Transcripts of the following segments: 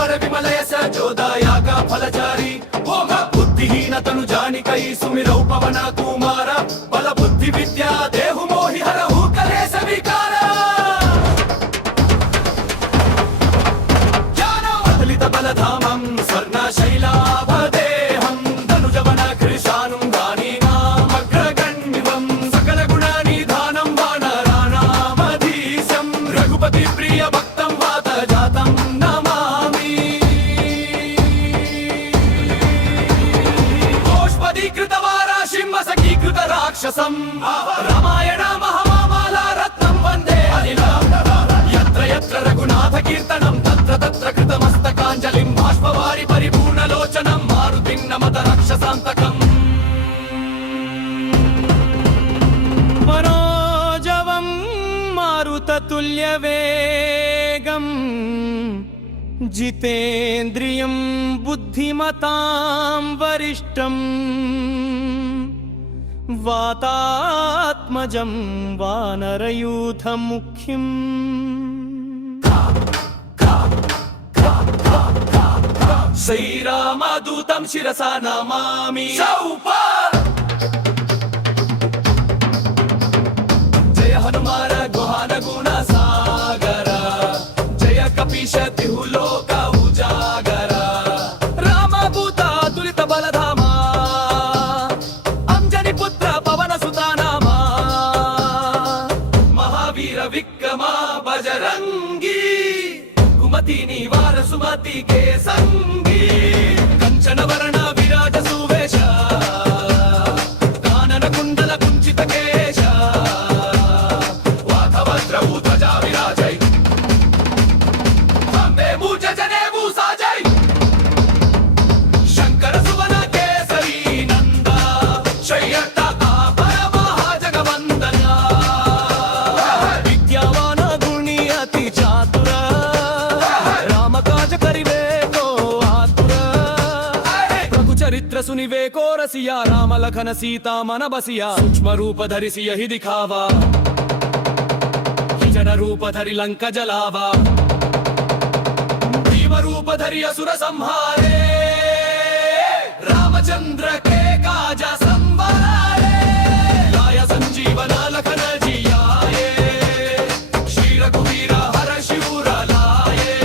కుమర విమలయస జోదాయాగ ఫలచారి భోగ బుద్ధిహీనతను జానికై సుమిరౌ పవన కుమార బల బుద్ధి విద్యా దేహు మోహి హరహు కలేశ వికార జ్ఞానవదలిత బలధామం స్వర్ణ శైలాభదేహం ధనుజవన కృషానుం గానీనామగ్రగణ్యం సకల గుణనిధానం వానరాణామధీశం రఘుపతి ప్రియ భక్తం వాత జాతం నమామి గోష్పదీకృత వారాశిం సఖీకృత రాక్షసం రామాయణ మహామాలా రత్నం వందే అనిలం యత్ర యత్ర రఘునాథ కీర్తనం తత్ర తత్ర కృతమస్తకాంజలిం బాష్పవారి పరిపూర్ణలోచనం మారుతిం నమత రక్షసాంతకం మనోజవం మారుతతుల్యవేగం జితేంద్రియం బుద్ధిమతాం వరిష్టం వాతాత్మజం వానరయూథముఖ్యం శ్రీరామదూతం శిరసా నమామి జయ హనుమార గుహాన గుణ సాగర జయ కపీశ తిహులోక ఉజాగర రామభూత తులిత బలధామ అంజని పుత్ర పవన సుతానామా మహావీర విక్రమ బజరంగి కుమతి నివార సుమతి కే సంగి కంచన వర్ణ విరాజ సువేశ కానన కుండల కుంచిత కేశ వాతవజ్రవు ధ్వజా విరాజై వందే మూజ జనేవు సాజై శంకర సువన కేసరి నంద శయ్యత ఆపర మహాజగవందన విద్యావాన గుణి అతి చాతుర రామకాజ కరివే కో ఆతుర ప్రభు చరిత్ర సునివే కో రసియా రామ లఖన సీతా మన బసియా సూక్ష్మ రూప ధరిసి యహి దిఖావా జన రూప ధరి లంక జలావా భీమ రూప ధరి అసుర సంహారే రామచంద్ర కే కాజ సంవరారే లాయ సంజీవన లఖన జియాయే శ్రీ రఘువీర హర శివుర లాయే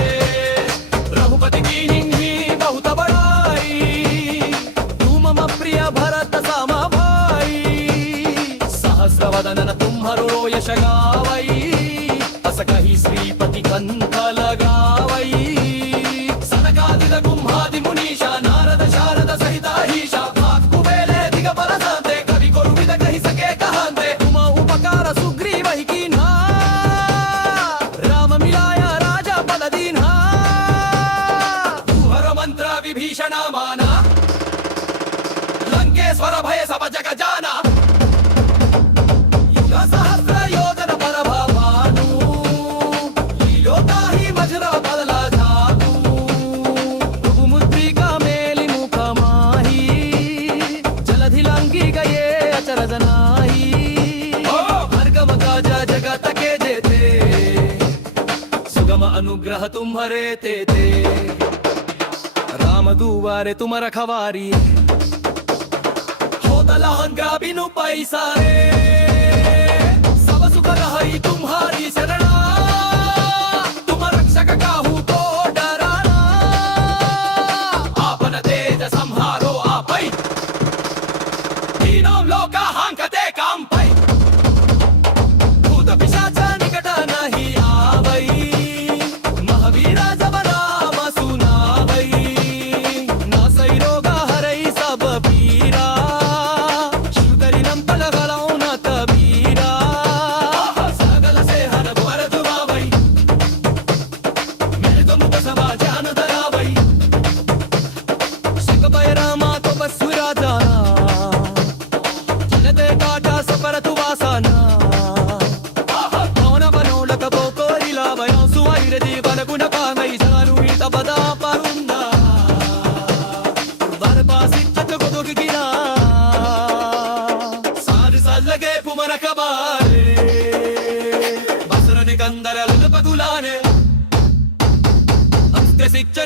రఘుపతి की निन्ही बहुत बड़ाई तू मम प्रिय भरत सम भाई सहस्रवदन तुम्हरो यश गावई अस कही श्रीपति कंठ लगावई सनकादिक गुम्हादि मुनीषा नारद शारद सहित अहिषा कुबेले दिगंबर शांते कवि गुरुविद कहि सके कहांते तुम उपकार सुग्रीव ही कीन्हा राम मिलाया राजा पद दीन्हा हर मंत्र विभीषण माना लंकेश्वर भय सब जग जाना युग सहस्र योजन पर भानु लीलोता ही मजरा बदला जातू प्रभु मुद्रिका मेलि मुख माही जलधि लंघि गए अचरज नाही भर्गम काज जगत के जेते सुगम अनुग्रह तुम्हारे तेते राम दुआरे तुम रखवारी हो दलान का बिनु पैसा रे सब सुख रही तुम्हारी शरणा तुम रक्षक काहू को डराना आपन तेज संहारो आपै तीनों लोका हांकते कांपै भूत पिशाच निकट नहीं आवै महावीरा जब नाम सुनावै नासै रोग हरै सब पीरा शिवकरिणं तलगलौ न तबीरा सगल से हर भर दुआवै मेरे तो मुख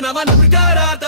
నమన వికారాత